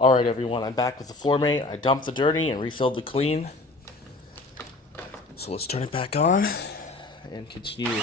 Alright everyone, I'm back with the floormate. I dumped the dirty and refilled the clean. So let's turn it back on and continue.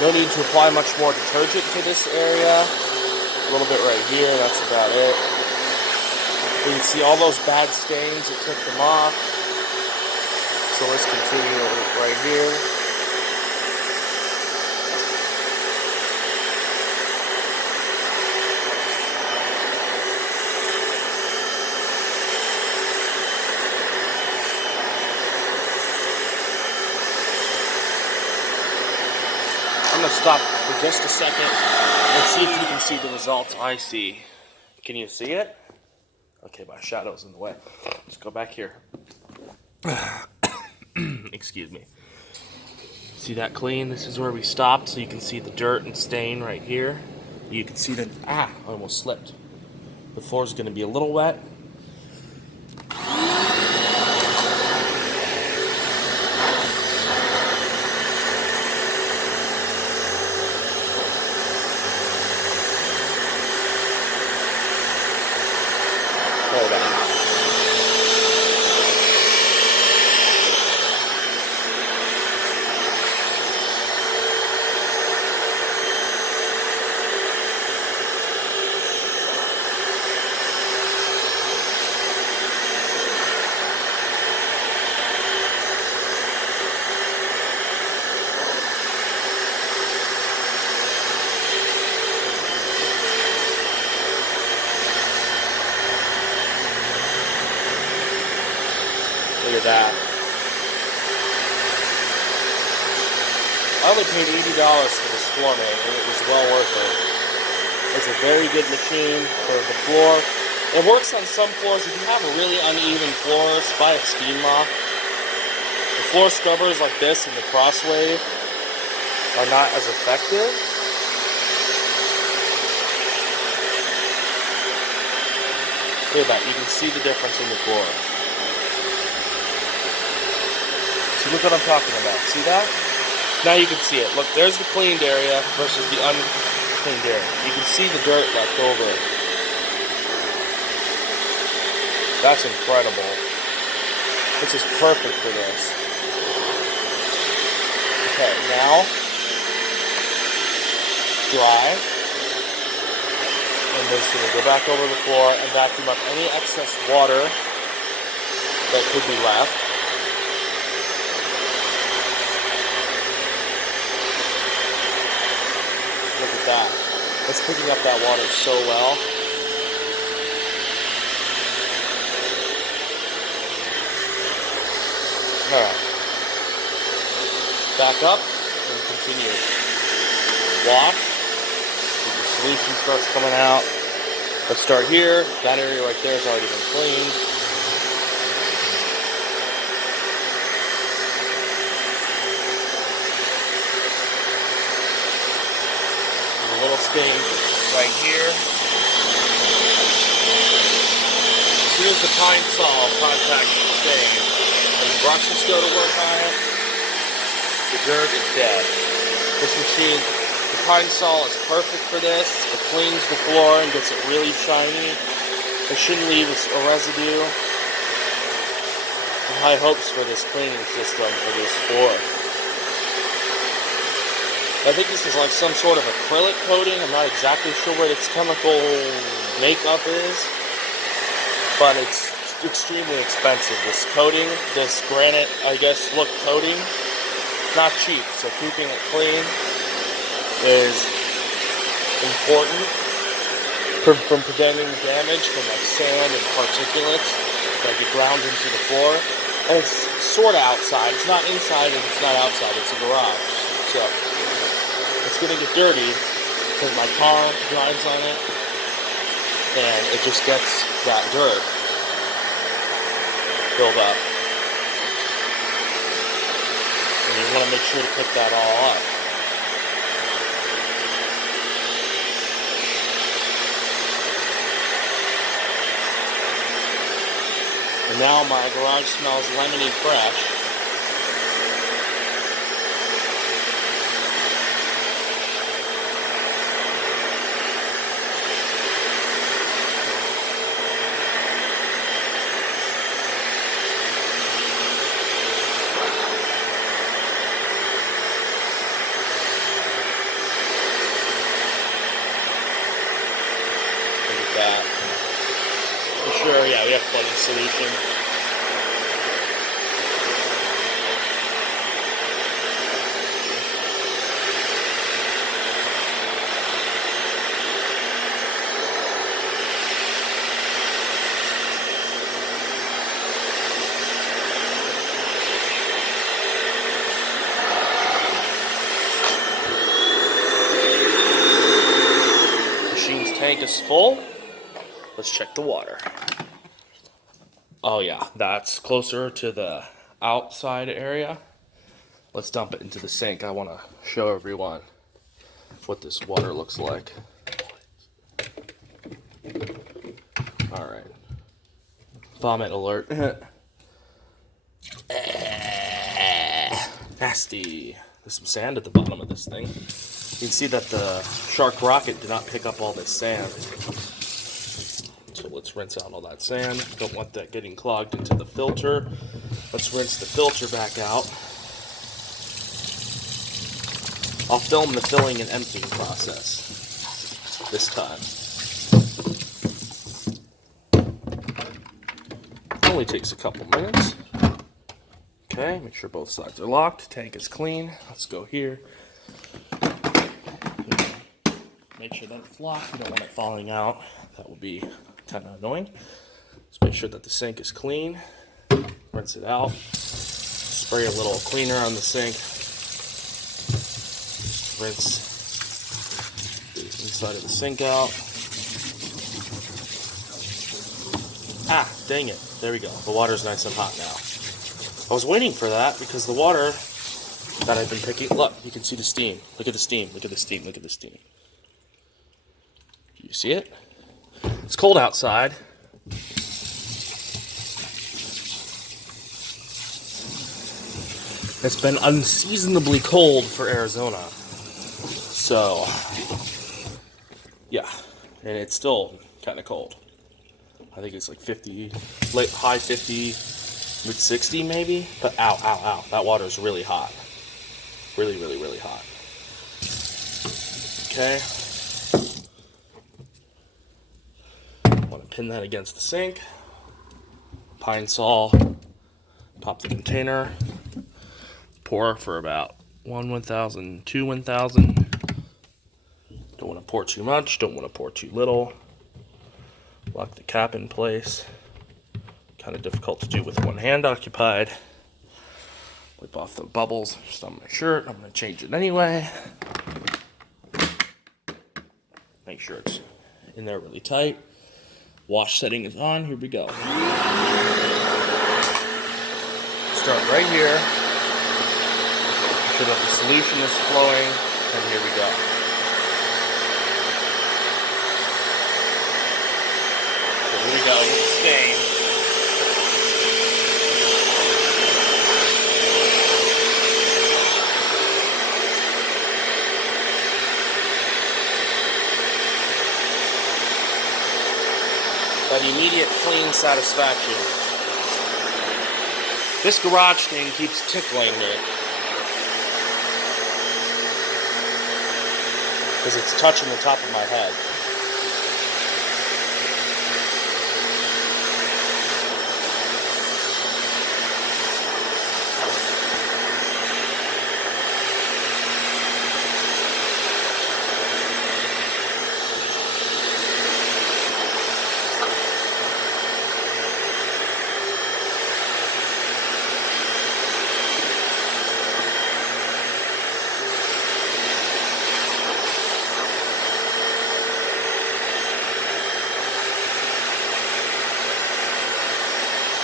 No need to apply much more detergent to this area. A little bit right here, that's about it. You can see all those bad stains, it took them off. So let's continue right here. I'm going to stop for just a second and see if you can see the results I see. Can you see it? Okay, my shadow's in the way. Let's go back here. Excuse me. See that clean? This is where we stopped, so you can see the dirt and stain right here. You can see that, I almost slipped. The floor's going to be a little wet. Hold on. Look at that. I only paid $80 for this floor mate, and it was well worth it. It's a very good machine for the floor. It works on some floors. If you have a really uneven floors, buy a steam mop. The floor scrubbers like this and the Crosswave are not as effective. Look at that. You can see the difference in the floor. See, look what I'm talking about. See that? Now you can see it. Look, there's the cleaned area versus the uncleaned area. You can see the dirt left over it. That's incredible. This is perfect for this. Okay, now dry. And then just gonna go back over the floor and vacuum up any excess water that could be left. Look at that. It's picking up that water so well. Alright. Back up and continue. Wash. The solution starts coming out. Let's start here. That area right there has already been cleaned. Little stain right here. Here's the pine sol contact stain. When brushes go to work on it, the dirt is dead. This machine, the pine sol is perfect for this. It cleans the floor and gets it really shiny. It shouldn't leave a residue. I have high hopes for this cleaning system for this floor. I think this is like some sort of acrylic coating. I'm not exactly sure what its chemical makeup is, but it's extremely expensive. This coating, this granite, I guess, look coating, not cheap. So keeping it clean is important from preventing damage from like sand and particulates that get ground into the floor. And it's sort of outside. It's not inside and it's not outside. It's a garage. So it's going to get dirty because my car drives on it and it just gets that dirt filled up. And you want to make sure to pick that all up. And now my garage smells lemony fresh. solution. Machine's tank is full. Let's check the water. Oh yeah, that's closer to the outside area. Let's dump it into the sink. I want to show everyone what this water looks like. Alright. Vomit alert. Nasty. There's some sand at the bottom of this thing. You can see that the Shark Rocket did not pick up all this sand. So let's rinse out all that sand. Don't want that getting clogged into the filter. Let's rinse the filter back out. I'll film the filling and emptying process this time. Only takes a couple minutes. Okay, make sure both sides are locked. Tank is clean. Let's go here. Make sure that it's locked. We don't want it falling out. That would be kind of annoying. Let's make sure that the sink is clean. Rinse it out. Spray a little cleaner on the sink. Just rinse the inside of the sink out. Ah, dang it. There we go. The water's nice and hot now. I was waiting for that because the water that I've been picking... Look, you can see the steam. Look at the steam. Look at the steam. Look at the steam. Do you see it? It's cold outside. It's been unseasonably cold for Arizona. So, yeah. And it's still kind of cold. I think it's like 50, high 50, mid 60 maybe. But ow, ow, ow. That water is really hot. Really, really, really hot. Okay. Want to pin that against the sink. Pine Sol. Pop the container. Pour for about 1,000, 2 1,000. Don't want to pour too much. Don't want to pour too little. Lock the cap in place. Kind of difficult to do with one hand occupied. Wipe off the bubbles just on my shirt. I'm going to change it anyway. Make sure it's in there really tight. Wash setting is on. Here we go. Start right here. So that the solution is flowing. And here we go. Here we go with the stain. That immediate clean satisfaction. This garage thing keeps tickling me. Because it's touching the top of my head.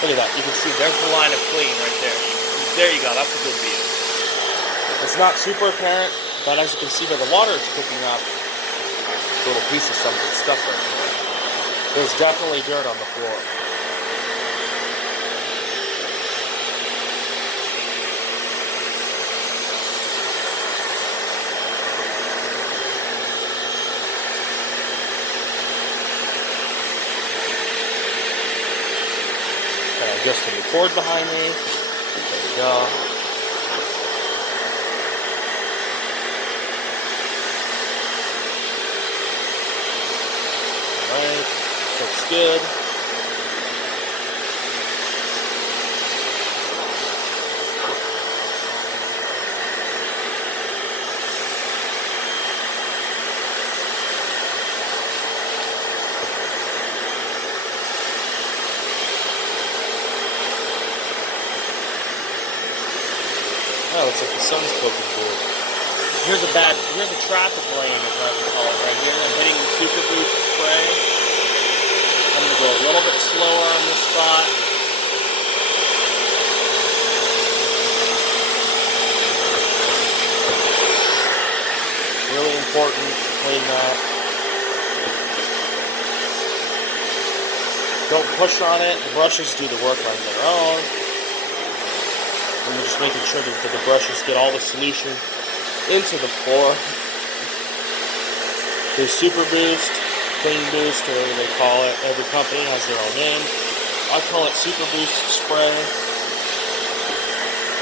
Look at that. You can see there's the line of clean right there. There you go. That's a good view. It's not super apparent, but as you can see by the water it's picking up a little piece of something stuck right there. There's definitely dirt on the floor. Just the cord behind me. There we go. Alright, looks good. Oh, looks like the sun's poking through. Here's a traffic lane, as I would call it right here. I'm hitting the super boost spray. I'm going to go a little bit slower on this spot. Really important to clean that. Don't push on it. The brushes do the work on their own. And you're just making sure that the brushes get all the solution into the floor. There's Super Boost, Clean Boost, or whatever they call it. Every company has their own name. I call it Super Boost Spray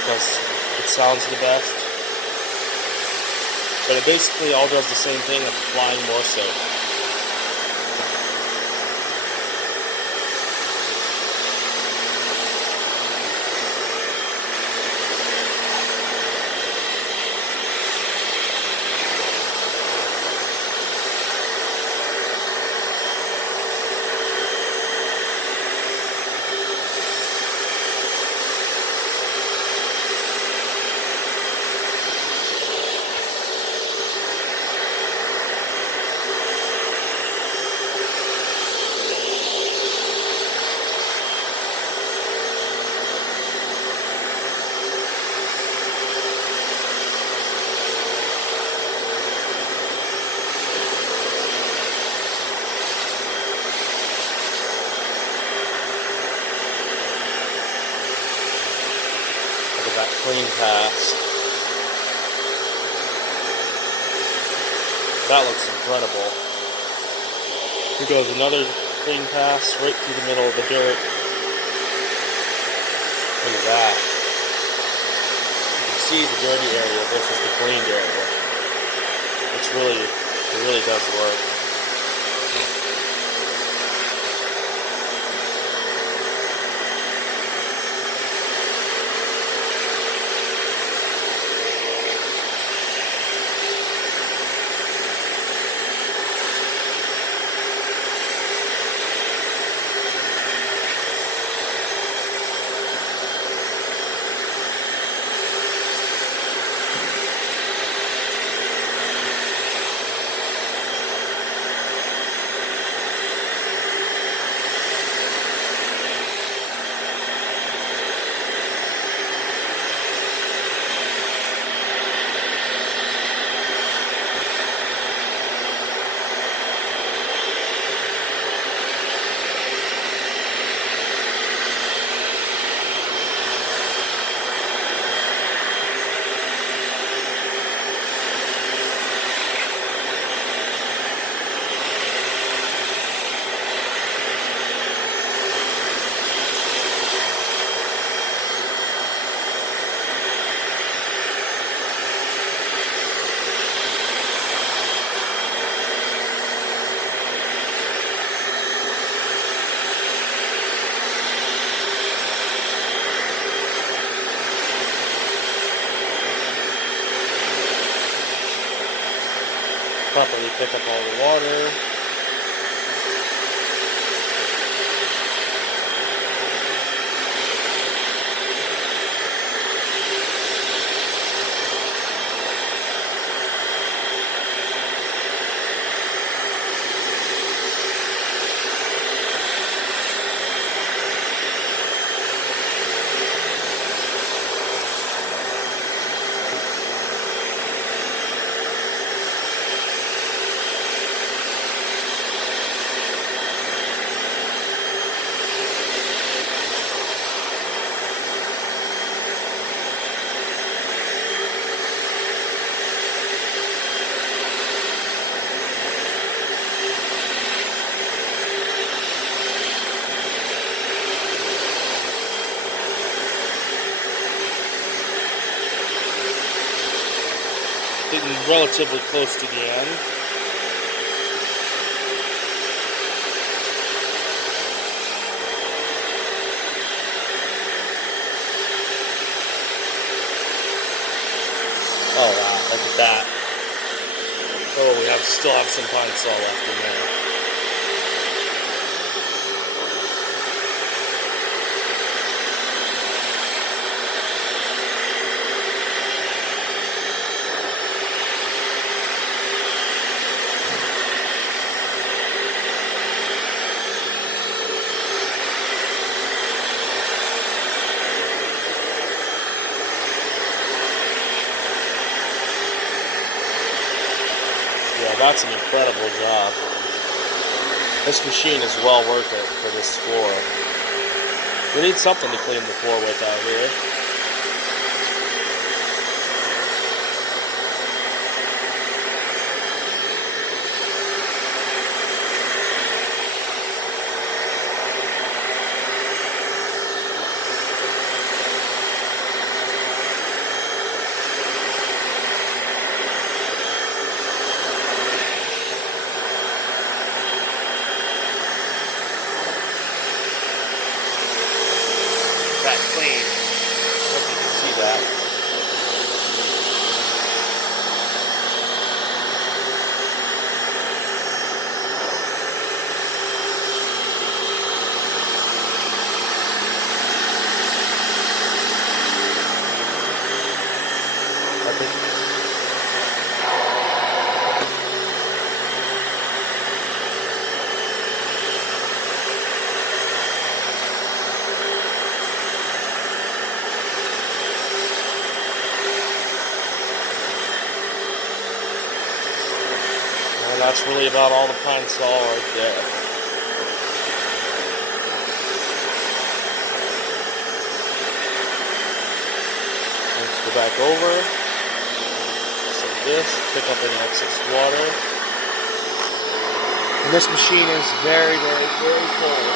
because it sounds the best. But it basically all does the same thing of applying more soap. That clean pass. That looks incredible. Here goes another clean pass right through the middle of the dirt. Look at that. You can see the dirty area versus the cleaned area. It really does work. Properly pick up all the water. Getting relatively close to the end. Oh wow, look at that. Oh, we still have some pine saw left in there. that's an incredible job. This machine is well worth it for this floor. We need something to clean the floor with out here. That clean. Hope you can see that. I think and that's really about all the pine sol right there. Let's go back over. Set this, pick up any excess water. And this machine is very, very, very cold.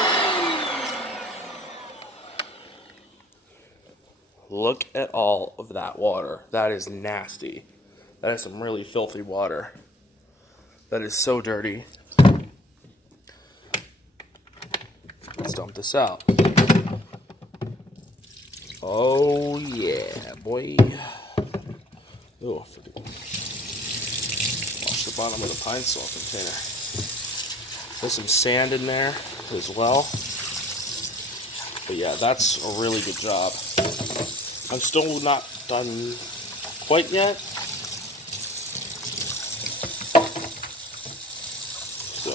Look at all of that water. That is nasty. That is some really filthy water. That is so dirty. Let's dump this out. Oh yeah, boy. Oh, forget. Wash the bottom of the pine sol container. There's some sand in there as well. But yeah, that's a really good job. I'm still not done quite yet. So,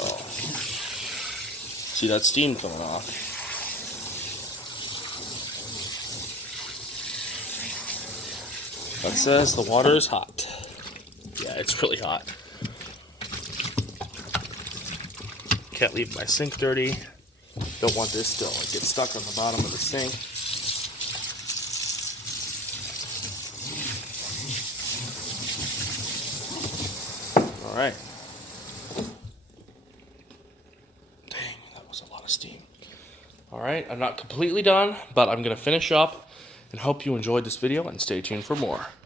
see that steam coming off. That says the water is hot. Yeah, it's really hot. Can't leave my sink dirty. Don't want this to get stuck on the bottom of the sink. Alright. Dang, that was a lot of steam. Alright, I'm not completely done, but I'm going to finish up and hope you enjoyed this video and stay tuned for more.